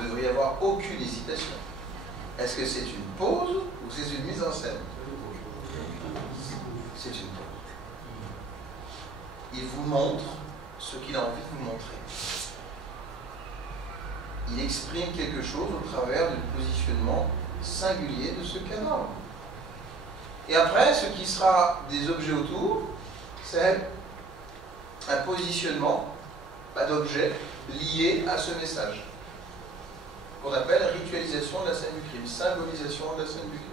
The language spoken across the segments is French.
ne devrait y avoir aucune hésitation. Est-ce que c'est une pose ou c'est une mise en scène? C'est une pose. Il vous montre ce qu'il a envie de vous montrer. Il exprime quelque chose au travers du positionnement singulier de ce cadavre. Et après, ce qui sera des objets autour, c'est un positionnement, pas d'objet, lié à ce message, qu'on appelle ritualisation de la scène du crime, symbolisation de la scène du crime.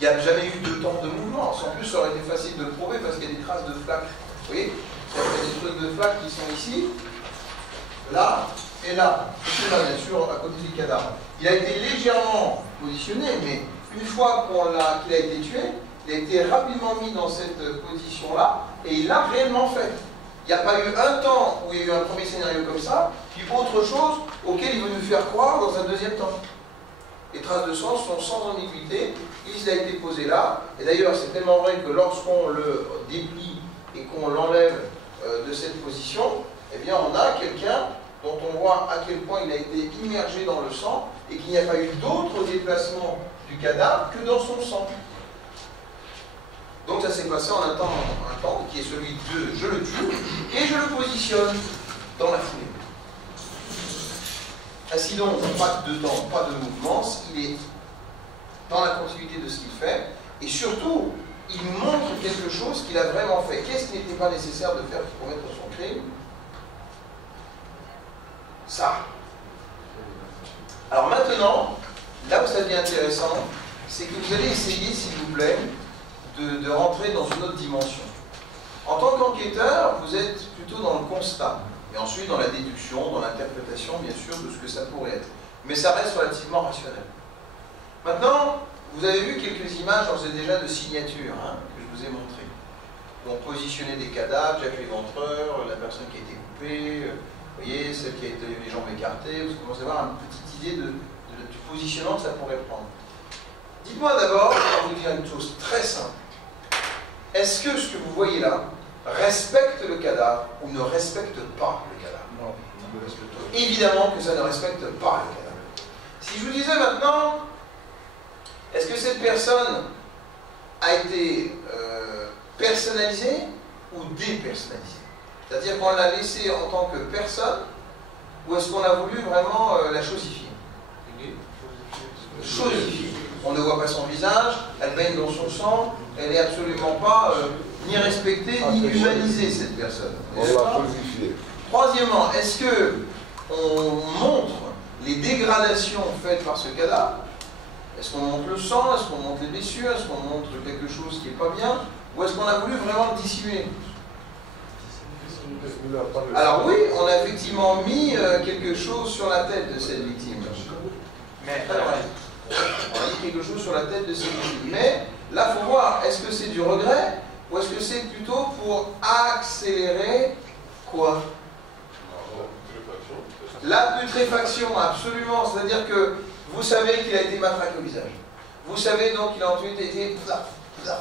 Il n'y a jamais eu deux temps de mouvement. En plus, ça aurait été facile de le prouver parce qu'il y a des traces de flaques. Vous voyez, il y a des trucs de flaques qui sont ici, là et là. Et là, bien sûr, à côté du cadavre. Il a été légèrement positionné, mais une fois qu'il a été tué, il a été rapidement mis dans cette position-là et il l'a réellement fait. Il n'y a pas eu un temps où il y a eu un premier scénario comme ça, puis autre chose auquel il veut nous faire croire dans un deuxième temps. Les traces de sang sont sans ambiguïté, il a été posé là, et d'ailleurs c'est tellement vrai que lorsqu'on le déplie et qu'on l'enlève de cette position, eh bien on a quelqu'un dont on voit à quel point il a été immergé dans le sang et qu'il n'y a pas eu d'autre déplacement du cadavre que dans son sang. Donc ça s'est passé en un temps qui est celui de je le tue et je le positionne dans la foulée. Ainsi donc, pas de temps, pas de mouvement, il est dans la continuité de ce qu'il fait, et surtout, il montre quelque chose qu'il a vraiment fait. Qu'est-ce qui n'était pas nécessaire de faire pour commettre son crime? Ça. Alors maintenant, là où ça devient intéressant, c'est que vous allez essayer, s'il vous plaît, de rentrer dans une autre dimension. En tant qu'enquêteur, vous êtes plutôt dans le constat. Et ensuite dans la déduction, dans l'interprétation, bien sûr, de ce que ça pourrait être. Mais ça reste relativement rationnel. Maintenant, vous avez vu quelques images, j'en ai déjà de signatures, que je vous ai montrées. Donc, positionner des cadavres, Jack l'Éventreur, la personne qui a été coupée, vous voyez, celle qui a été les jambes écartées, vous commencez à avoir une petite idée du positionnement que ça pourrait prendre. Dites-moi d'abord, je vais vous dire une chose très simple. Est-ce que ce que vous voyez là respecte le cadavre ou ne respecte pas le cadavre? Non, ne respecte pas. Évidemment que ça ne respecte pas le cadavre. Si je vous disais maintenant, est-ce que cette personne a été personnalisée ou dépersonnalisée? C'est-à-dire qu'on l'a laissée en tant que personne ou est-ce qu'on a voulu vraiment la chosifier? Chosifier. On ne voit pas son visage, elle baigne dans son sang, elle n'est absolument pas ni respectée ni humanisée, cette personne. On l'a chosifiée. Troisièmement, est-ce qu'on montre les dégradations faites par ce cadavre? Est-ce qu'on montre le sang? Est-ce qu'on montre les blessures? Est-ce qu'on montre quelque chose qui n'est pas bien? Ou est-ce qu'on a voulu vraiment le dissimuler? Alors oui, on a effectivement mis quelque chose sur la tête de cette victime. Mais on a mis quelque chose sur la tête de cette victime. Mais là, il faut voir, est-ce que c'est du regret? Ou est-ce que c'est plutôt pour accélérer quoi? La putréfaction, absolument. C'est-à-dire que vous savez qu'il a été matraqué au visage. Vous savez donc qu'il a ensuite été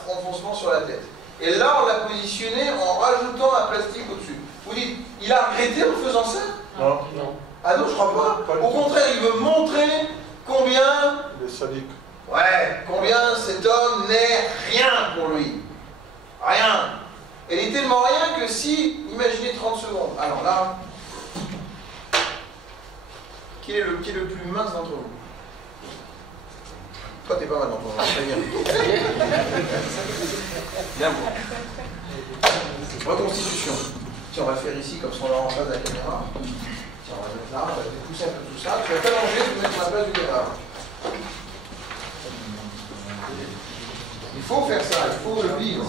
enfoncement sur la tête. Et là, on l'a positionné en rajoutant un plastique au-dessus. Vous dites, il a regretté en faisant ça? Non, non. Ah non, je crois pas. Au contraire, il veut montrer combien... Il est sadique. Ouais, combien cet homme n'est rien pour lui. Rien. Elle est tellement rien que si, imaginez 30 secondes. Alors là, qui est le plus mince d'entre vous? Toi, t'es pas mal dans ton très bien. Bien bon. Reconstitution. Tiens, on va faire ici, comme ça on l'aura en face de la caméra. Tiens, on va mettre là, on va dépousser un peu tout ça. Tu vas t'allonger, tu vas mettre la place du cadavre. Il faut faire ça, il faut le vivre.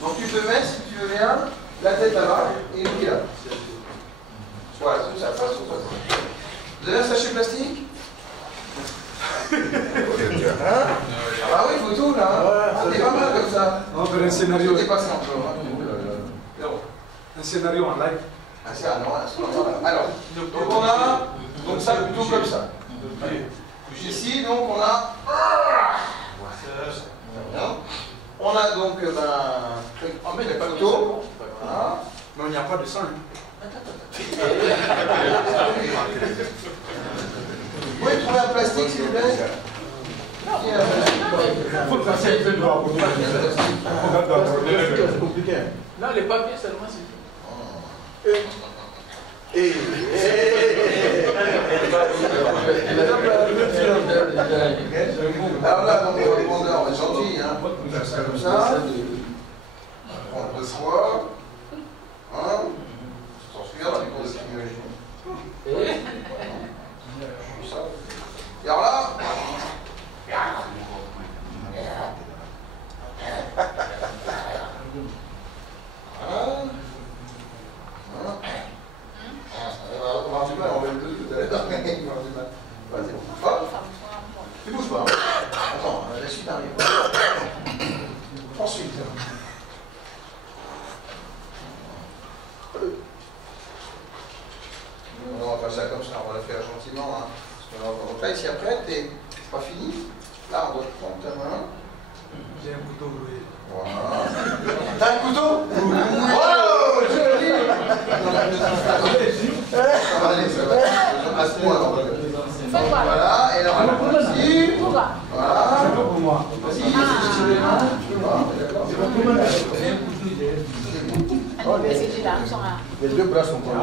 Donc tu te mets, si tu veux bien, la tête là-bas et lui là. Voilà, tout ça, face au face. Vous avez un sachet plastique? Ah bah oui, il faut tout là. C'est pas mal comme ça. On va faire un scénario. Dépassé encore. Un scénario en live. Ah ça, non, alors, donc on a donc ça plutôt comme ça. Ici, donc on a. On a donc oh mais il n'y a pas de couteau. Voilà. Mais il n'y a pas de sang. Vous pouvez trouver un plastique, s'il vous plaît? Qui a un plastique? C'est compliqué. Non, les papiers seulement, c'est tout. Alors là, donc, on va prendre, on est gentil, hein. Comme ça. On prend 2 fois. Hein. Tu t'en souviens dans les cours de criminologie? Et alors là. On va avoir du mal, on va le 2 tout à l'heure. On va avoir du mal. Vas-y, hop. Tu bouges pas. Attends, la suite arrive. Ensuite. On va faire ça comme ça, on va la faire gentiment. Hein. Donc là, ici après, t'es pas fini. Là, on doit prendre ta main. J'ai un couteau rouillé. Voilà. T'as un couteau? Wow, joli! Ça va aller, ça va. À ce point, on va le faire. Voilà, et là, on va ici. Voilà. C'est pas pour moi. Vas-y, c'est les mains. Tu peux voir, d'accord? Les deux bras sont collés.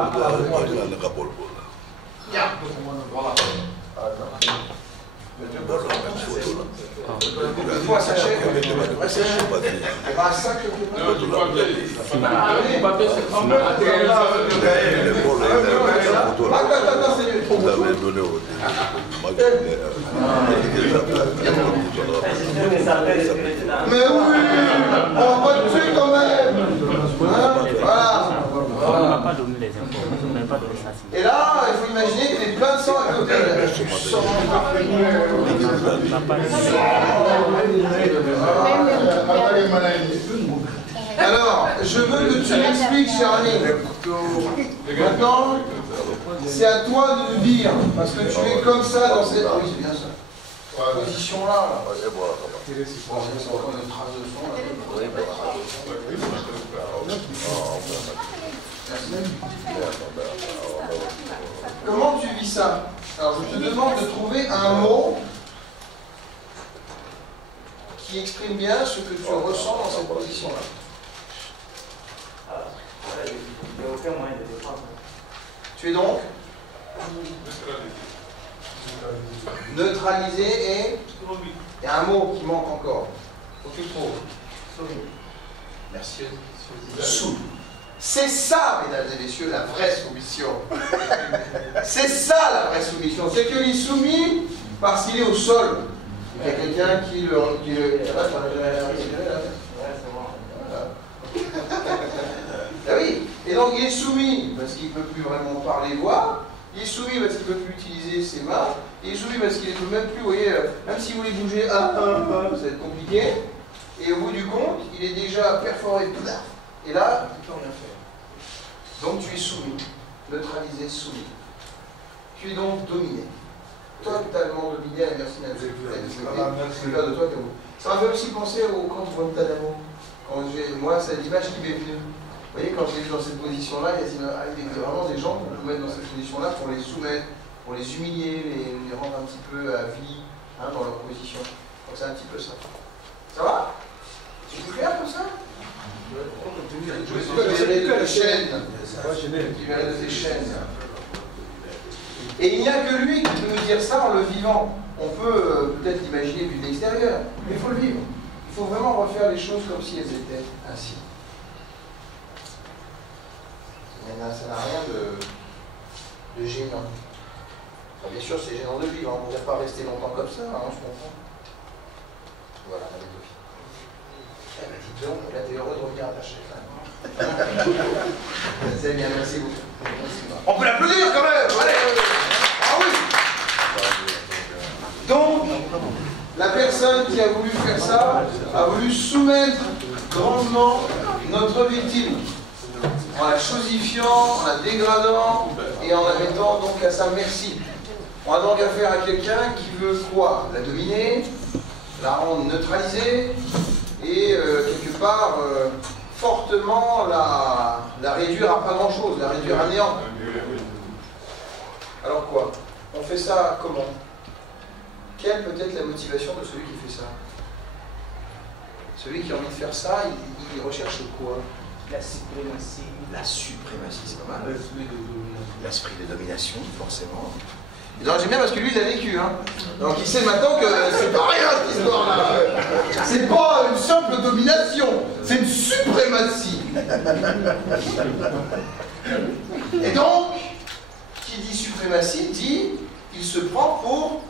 Il faut un sachet. Un sachet. Un sac. Les papiers, c'est comme Attends, c'est mieux. Vous avez donné au Mais oui, on va le tuer quand même. Hein? Voilà. On n'a pas donné les infos. On n'a pas donné ça. Et là, il faut imaginer qu'il est plein de sang à côté. Alors, je veux que tu m'expliques, cher ami. Maintenant, c'est à toi de le dire, parce que tu es comme ça dans cette... Ah oui, c'est bien ça. Position là. Bon, c'est encore une trace de son. Comment tu vis ça? Alors, je te demande de trouver un mot qui exprime bien ce que tu ressens dans cette position-là. Tu es donc neutralisé et il y a un mot qui manque encore. Faut que tu le trouves. Merci. Sous. C'est ça, mesdames et messieurs, la vraie soumission. C'est ça la vraie soumission. C'est qu'il est soumis parce qu'il est au sol. Il y a quelqu'un qui le. Ah oui. Et donc il est soumis parce qu'il ne peut plus vraiment parler, voir. Il est soumis parce qu'il ne peut plus utiliser ses mains. Il est soumis parce qu'il ne peut même plus, vous voyez, même si vous voulez bouger, ça va être compliqué. Et au bout du compte, il est déjà perforé. Et là, il ne peut rien faire. Donc tu es soumis, neutralisé, soumis. Tu es donc dominé. Totalement dominé. Merci Nancy. C'est pas de toi, Cabo. Ça m'a fait aussi penser au camp de Guantanamo. Moi, c'est l'image qui m'est venue. Vous voyez, quand j'ai vu dans cette position-là, il y a vraiment des gens qu'on peut mettre dans cette position-là pour les soumettre, pour les humilier, les rendre un petit peu à vie dans leur position. Donc c'est un petit peu ça. Ça va? Tu peux faire comme ça? Tu libérer de tes chaînes. Libérer de tes chaînes. Et il n'y a que lui qui peut nous dire ça en le vivant. On peut peut-être l'imaginer vu de l'extérieur, mais il faut le vivre. Il faut vraiment refaire les choses comme si elles étaient ainsi. Ça n'a rien de gênant. Enfin, bien sûr, c'est gênant de vivre. On ne pourrait pas rester longtemps comme ça, je comprends. Voilà, la méthode. Eh bien, dis donc, là, t'es heureux de revenir à ta chef. C'est bien, merci beaucoup. On peut l'applaudir quand même. Allez. Ah oui. Donc, la personne qui a voulu faire ça a voulu soumettre grandement notre victime, en la chosifiant, en la dégradant et en la mettant donc à sa merci. On a donc affaire à quelqu'un qui veut quoi? La dominer, la rendre neutralisée et quelque part fortement la réduire à pas grand-chose, la réduire à néant. Alors quoi? On fait ça comment? Quelle peut être la motivation de celui qui fait ça? Celui qui a envie de faire ça, il recherche quoi? La suprématie. La suprématie, c'est pas mal. L'esprit de domination, forcément. Et donc j'aime bien parce que lui, il l'a vécu. Hein. Donc il sait maintenant que c'est pas rien cette histoire-là. C'est pas une simple domination, c'est une suprématie. Et donc, qui dit suprématie dit il se prend pour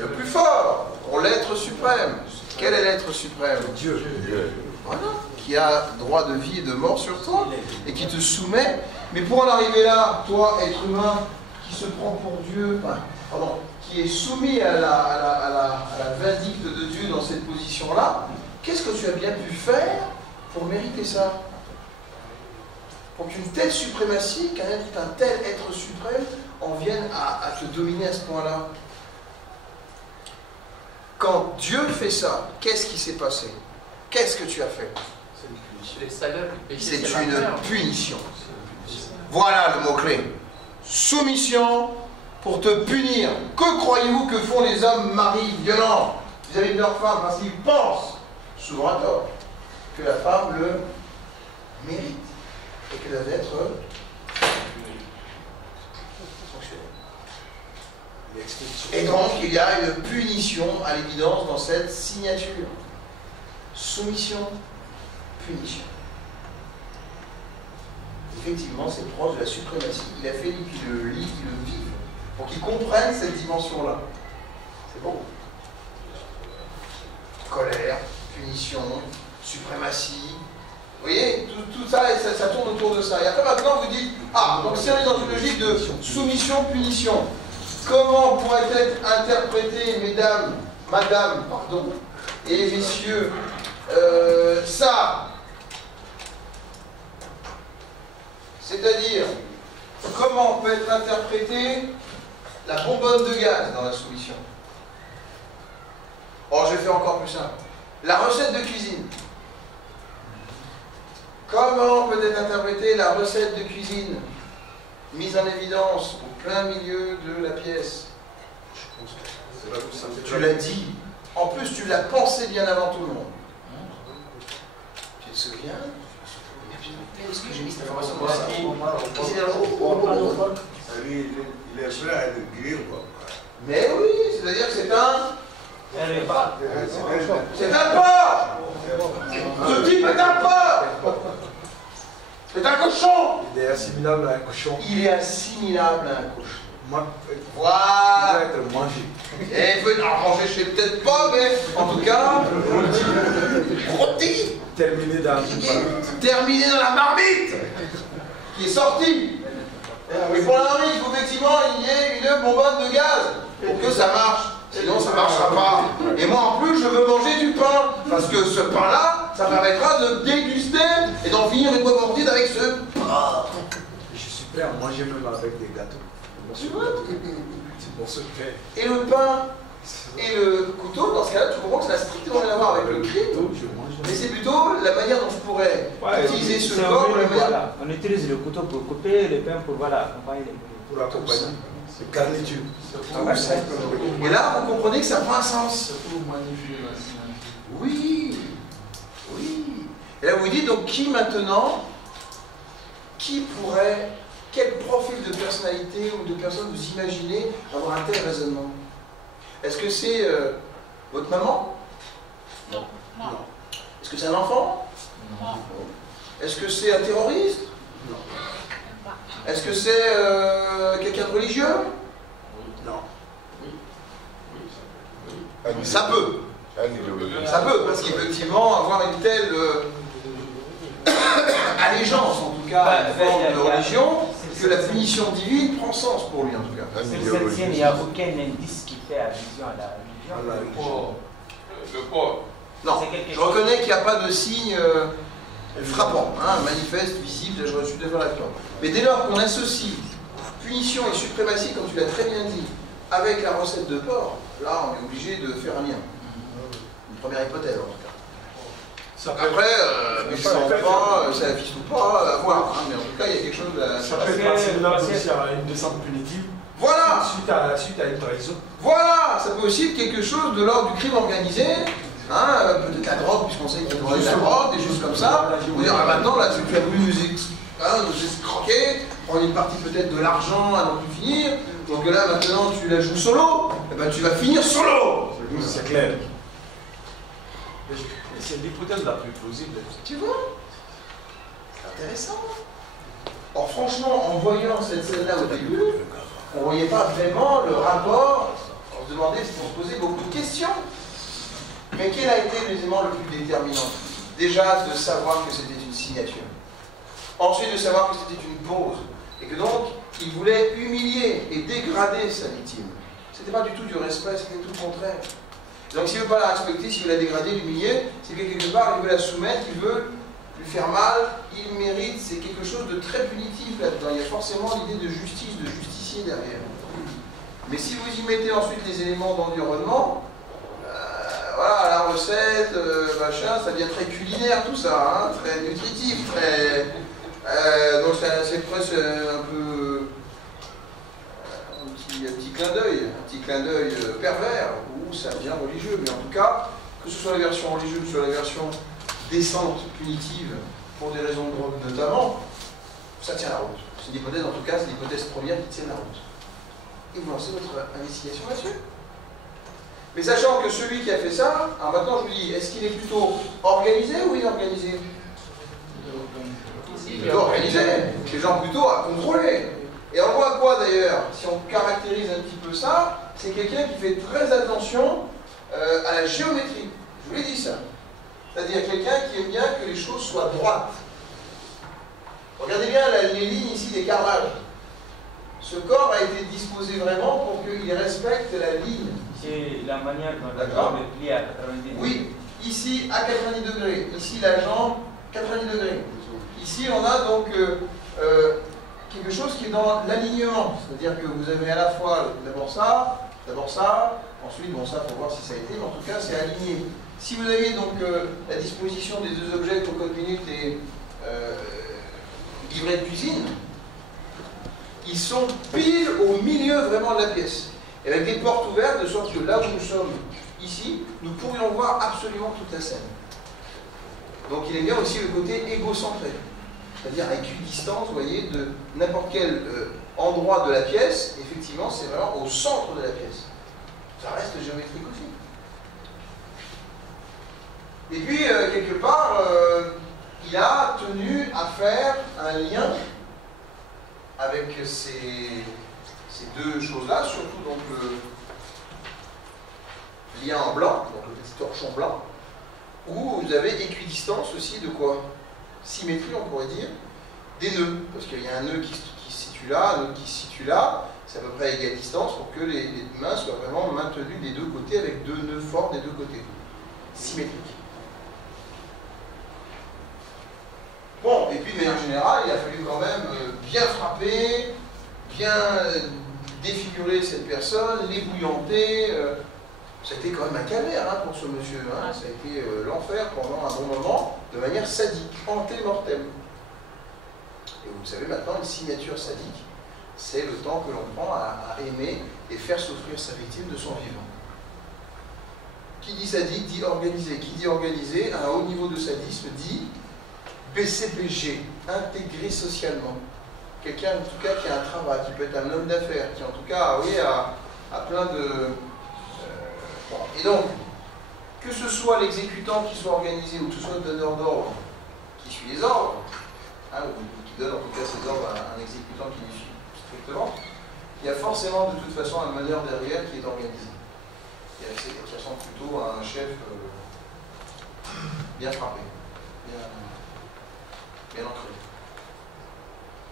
le plus fort, pour l'être suprême. Quel est l'être suprême? Dieu. Voilà. Qui a droit de vie et de mort sur toi et qui te soumet. Mais pour en arriver là, toi, être humain, qui se prend pour Dieu, pardon, qui est soumis à la vindicte de Dieu dans cette position-là, qu'est-ce que tu as bien pu faire pour mériter ça? Pour qu'une telle suprématie, qu'un tel être suprême en vienne à te dominer à ce point-là. Quand Dieu fait ça, qu'est-ce qui s'est passé? Qu'est-ce que tu as fait? C'est une punition. Voilà le mot-clé. Soumission pour te punir. Que croyez-vous que font les hommes maris violents vis-à-vis de leur femme? Parce qu'ils pensent, souvent à tort, que la femme le mérite et qu'elle doit être sanctionnée. Et donc, il y a une punition à l'évidence dans cette signature. Soumission, punition. Effectivement, c'est proche de la suprématie. Il a fait qu'il le lit, qu'il le vive, pour qu'il comprenne cette dimension-là. C'est bon. Colère, punition, suprématie. Vous voyez, tout ça, ça tourne autour de ça. Et après, maintenant, vous dites, ah, donc si on est dans une logique de soumission, punition, comment pourrait être interprété, mesdames, madame, pardon, et messieurs, ça? C'est-à-dire, comment peut être interprétée la bonbonne de gaz dans la soumission? Oh, je vais faire encore plus simple. La recette de cuisine. Comment peut être interprétée la recette de cuisine mise en évidence au plein milieu de la pièce? Tu l'as dit. En plus, tu l'as pensé bien avant tout le monde. Tu te souviens? Est-ce que j'ai mis cette information dans ça? Il est prêt à être grillé, quoi. Mais oui, c'est-à-dire que c'est un... C'est un porc! Ce type est un porc! C'est un cochon! Il est assimilable à un cochon. Il est assimilable à un cochon. Voilà. Voilà! Il doit être mangé. Et il peut en manger, je sais peut-être pas, mais en tout cas, rôti! Terminé dans une marmite. Terminé dans la marmite! Qui est sortie! Mais pour la marmite, il faut effectivement il y ait une bonbonne de gaz pour que ça marche. Sinon, ça ne marchera pas. Et moi, en plus, je veux manger du pain. Parce que ce pain-là, ça permettra de déguster et d'en finir une bonne mordide avec ce pain. Je suis prêt à manger même avec des gâteaux. C'est pour ce fait. Et le pain et le couteau, dans ce cas-là, tu comprends que ça n'a strictement rien à voir avec le crime. Mais c'est plutôt la manière dont je pourrais utiliser ce corps. Voilà. On utilise le couteau pour couper, le pain pour accompagner les Pour accompagner. C'est garniture. Et là, vous comprenez que ça prend un sens. Oui. Oui. Et là, vous vous dites, donc, qui maintenant, quel profil de personnalité ou de personne vous imaginez avoir un tel raisonnement? Est-ce que c'est votre maman? Non. Non. Est-ce que c'est un enfant? Non. Est-ce que c'est un terroriste? Non. Est-ce que c'est quelqu'un de religieux? Non. Ça peut. Ça peut, parce qu'effectivement, avoir une telle allégeance, en tout cas, à une forme de religion, que la punition divine prend sens pour lui, en tout cas. Sur cette scène, il n'y a aucun indice qui fait allusion à la religion. Le porc. Non, je reconnais qu'il n'y a pas de signe frappant, hein, manifeste, visible, je suis d'accord avec toi. Mais dès lors qu'on associe punition et suprématie, comme tu l'as très bien dit, avec la recette de porc, là on est obligé de faire un lien. Une première hypothèse en tout cas. Après, ça affiche ou pas, à voir. Hein, mais en tout cas, il y a quelque chose à... Ça peut être assimilable aussi à une descente punitive. Voilà. Suite à une trahison. Voilà. Ça peut aussi être quelque chose de l'ordre du crime organisé. Hein, peut-être la drogue, puisqu'on sait qu'il y a de la drogue, des choses comme ça. On va dire, ah, maintenant, là, tu as voulu nous escroquer, prendre une partie peut-être de l'argent avant de finir. Donc là, maintenant, tu la joues solo. Et ben, tu vas finir solo. C'est clair. C'est l'hypothèse la plus plausible. Tu vois? C'est intéressant. Or, franchement, en voyant cette scène-là au début, on ne voyait pas vraiment le rapport. On se demandait, on se posait beaucoup de questions. Mais quel a été l'élément le plus déterminant? Déjà, de savoir que c'était une signature. Ensuite, de savoir que c'était une pause. Et que donc, il voulait humilier et dégrader sa victime. C'était pas du tout du respect, c'était tout le contraire. Donc s'il ne veut pas la respecter, s'il veut la dégrader, l'humilier, c'est que quelque part, il veut la soumettre, il veut lui faire mal, il mérite, c'est quelque chose de très punitif là-dedans. Il y a forcément l'idée de justice, de justicier derrière. Mais si vous y mettez ensuite les éléments d'environnement, voilà, la recette, machin, ça devient très culinaire tout ça, hein, très nutritif, très... donc c'est presque un peu... un petit clin d'œil pervers, où ça devient religieux. Mais en tout cas, que ce soit la version religieuse, que ce soit la version décente, punitive, pour des raisons de drogue notamment, ça tient la route. C'est une hypothèse, en tout cas, c'est l'hypothèse première qui tient la route. Et vous lancez votre investigation là-dessus. Mais sachant que celui qui a fait ça, alors maintenant je vous dis, est-ce qu'il est plutôt organisé ou inorganisé? Plutôt organisé, les gens plutôt à contrôler. Et on voit quoi d'ailleurs, si on caractérise un petit peu ça, c'est quelqu'un qui fait très attention à la géométrie. Je vous l'ai dit ça. C'est-à-dire quelqu'un qui aime bien que les choses soient droites. Regardez bien les lignes ici des carrelages. Ce corps a été disposé vraiment pour qu'il respecte la ligne. C'est la manière dont la jambe est pliée à 90 degrés. Oui, ici à 90 degrés. Ici la jambe 90 degrés. Ici on a donc quelque chose qui est dans l'alignement. C'est-à-dire que vous avez à la fois d'abord ça, ensuite, bon ça, il faut voir si ça a été, mais en tout cas c'est aligné. Si vous avez donc la disposition des deux objets, cocotte minute et livret de cuisine, ils sont pile au milieu vraiment de la pièce. Et avec des portes ouvertes, de sorte que là où nous sommes ici, nous pourrions voir absolument toute la scène. Donc il est bien aussi le côté égocentré. C'est-à-dire à équidistance, vous voyez, de n'importe quel endroit de la pièce, effectivement, c'est vraiment au centre de la pièce. Ça reste géométrique aussi. Et puis, quelque part, il a tenu à faire un lien avec ces deux choses-là, surtout donc le lien en blanc, donc le petit torchon blanc, où vous avez équidistance aussi de quoi? Symétrie, on pourrait dire, des nœuds, parce qu'il y a un nœud qui se situe là, un nœud qui se situe là, c'est à peu près à égale distance pour que les mains soient vraiment maintenues des deux côtés avec deux nœuds forts des deux côtés, symétriques. Bon, et puis de manière générale, il a fallu quand même bien frapper, bien défigurer cette personne, l'ébouillanter. Ça a été quand même un calvaire hein, pour ce monsieur. Hein. Ça a été l'enfer pendant un bon moment, de manière sadique, ante-mortem. Et vous savez maintenant, une signature sadique, c'est le temps que l'on prend à aimer et faire souffrir sa victime de son vivant. Qui dit sadique dit organisé. Qui dit organisé, à un haut niveau de sadisme, dit BCBG, intégré socialement. Quelqu'un en tout cas qui a un travail, qui peut être un homme d'affaires, qui en tout cas oui, a plein de... Bon. Et donc, que ce soit l'exécutant qui soit organisé ou que ce soit le donneur d'ordre qui suit les ordres, hein, ou qui donne en tout cas ses ordres à un exécutant qui les suit strictement, il y a forcément de toute façon un meneur derrière qui est organisé. Qui ressemble plutôt à un chef bien frappé, bien ancré.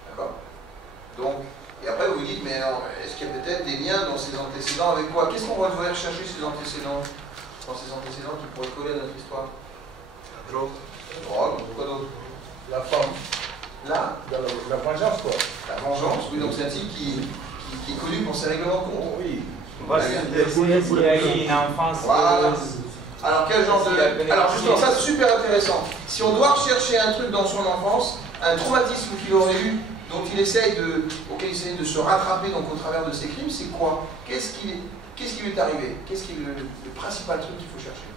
D'accord? Donc, et après vous vous dites, mais alors, est-ce qu'il y a peut-être des liens dans ces antécédents avec quoi? Qu'est-ce qu'on va devoir chercher ces antécédents? Dans ces antécédents qui pourraient coller à notre histoire? La drogue. La drogue, quoi d'autre? La femme. La vengeance, quoi. La vengeance, oui, donc c'est un type qui est connu pour ses règlements de compte. Oui. S'il y a eu une enfance. Voilà. Alors quel genre de... Alors justement, ça c'est super intéressant. Si on doit rechercher un truc dans son enfance, un traumatisme qu'il aurait eu, dont il essaye auquel il essaye de se rattraper donc au travers de ses crimes, c'est quoi? Qu'est-ce qui lui est arrivé? Qu'est-ce qui est le principal truc qu'il faut chercher?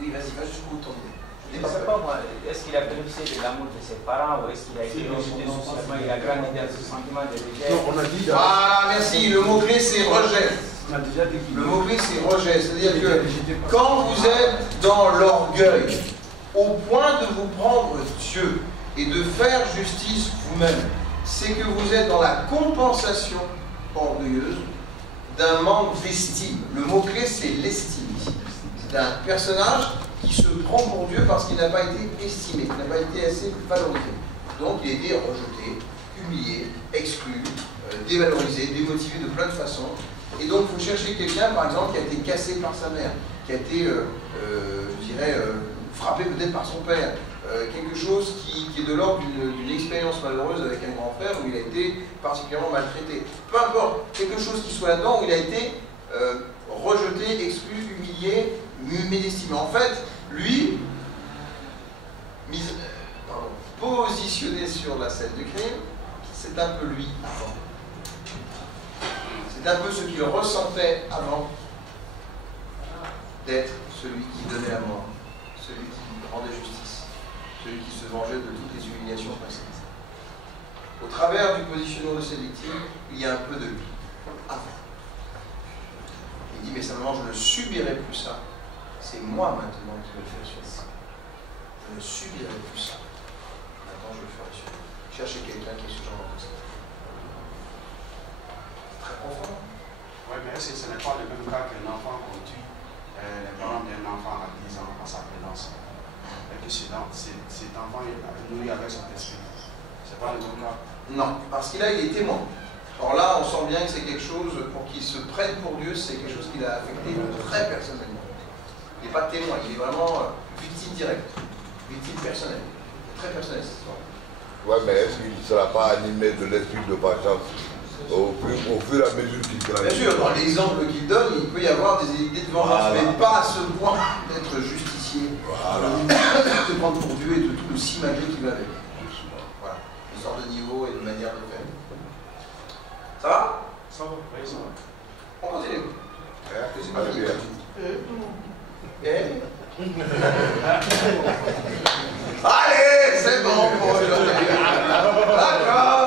Oui, vas-y, va jusqu'au bout de ton idée. Je ne sais pas moi, est-ce qu'il a bénéficié de l'amour de ses parents ou est-ce qu'il a été rejeté socialement, il a grandi dans ce sentiment de rejet? Non, on a dit. Voilà, merci. Le mot-clé c'est rejet. On a déjà dit. Le mot-clé c'est rejet. C'est-à-dire que quand vous êtes dans l'orgueil, au point de vous prendre Dieu et de faire justice vous-même, c'est que vous êtes dans la compensation orgueilleuse d'un manque d'estime. Le mot-clé c'est l'estime. C'est un personnage qui se prend pour Dieu parce qu'il n'a pas été estimé, qu'il n'a pas été assez valorisé. Donc il a été rejeté, humilié, exclu, dévalorisé, démotivé de plein de façons. Et donc il faut chercher quelqu'un, par exemple, qui a été cassé par sa mère, qui a été, je dirais, frappé peut-être par son père. Quelque chose qui est de l'ordre d'une expérience malheureuse avec un grand frère où il a été particulièrement maltraité. Peu importe, quelque chose qui soit là-dedans où il a été rejeté, exclu, humilié, mésestimé. En fait, lui, positionné sur la scène du crime, c'est un peu lui avant. C'est un peu ce qu'il ressentait avant d'être celui qui donnait la mort, celui qui rendait justice, celui qui se vengeait de toutes les humiliations précédentes. Au travers du positionnement de cette victime, il y a un peu de lui avant. Il dit, mais simplement, je ne subirai plus ça. C'est moi maintenant qui vais le faire sur ça. Je ne subirai plus ça. Maintenant, je vais le faire sur lui. Cherchez quelqu'un qui est ce genre de personne. Très profond. Oui, mais est-ce que ce n'est pas le même cas qu'un enfant conduit les parents d'un enfant à 10 ans à sa présence? Et que cet enfant est nourri avec son esprit. C'est pas le même cas? Non, parce qu'il est témoin. Alors là, on sent bien que c'est quelque chose, pour qu'il se prenne pour Dieu, c'est quelque chose qui l'a affecté très personnellement. Il n'est pas témoin, il est vraiment victime directe, victime personnelle. Très personnelle cette histoire. Ouais, mais est-ce qu'il ne sera pas animé de l'esprit de vengeance au fur et à mesure qu'il grandit? Bien sûr, dans l'exemple qu'il donne, il peut y avoir des idées de vengeance, mais pas à ce point d'être justicier, de prendre pour Dieu et de tout le simagré qui va avec. Voilà, une sorte de niveau et de manière de faire. Ça va? Ça va, oui, ça va. On continue. Allez, allez, c'est bon pour aujourd'hui. D'accord.